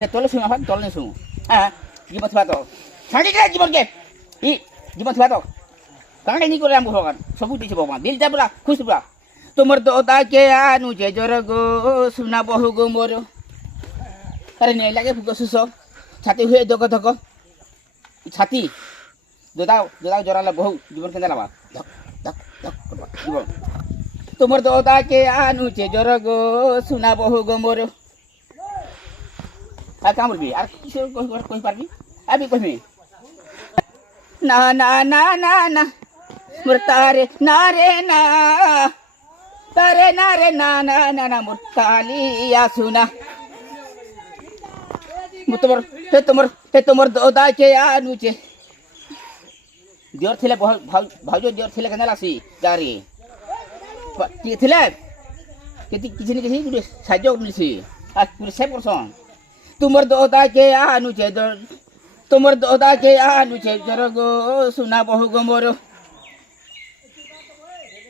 ତଲେ ଶୁଣ ହଁ ତଲେ ଶୁଣ ହଁ ଜୀବନ ଥିବା ତ ଛାଡ଼ିଦେ ଜୀବନକେ ଇ ଜୀବନ ଥିବା ତ କାଣା ନି କଲେ ଆମ ଭଗବାନ ସବୁ ଦେଇଛି ଭଗବାନ ଦିଲଟା ପୁରା ଖୁସି ପୁରା ତୁମର ଦୋତା କେ ଆନୁଛେ ଜର ଗো ସୁନା ବହୁ গো মোর আরে নেই লাগে ফুক সুস ছাতি হুয়ে ধক ধক ছাতি দোদাও দোদাও জরালা বহু জীবন কেন্দা লাবা ধক ধক ধক জীবন তোমার দোতা কে আনুছে জর গো সুনা বহু গো মোর আর কাম বলবি আর কিছু কই পারবি আমি কইবি না না না না না মোর তারে না রে না তারে না রে না না না না মোর কালিয়া সুনা তোমার দোদা কে আনুছে দিওর থিলে ভাউজ দিওর থিলে কেন লাসি গাড়ি কি থিলে কিছু না কিছু সাহায্য মিলছি আর পুরো সে পরসন তোমার দোদা কে আনুছে জর গো সুনা বহু গো মোর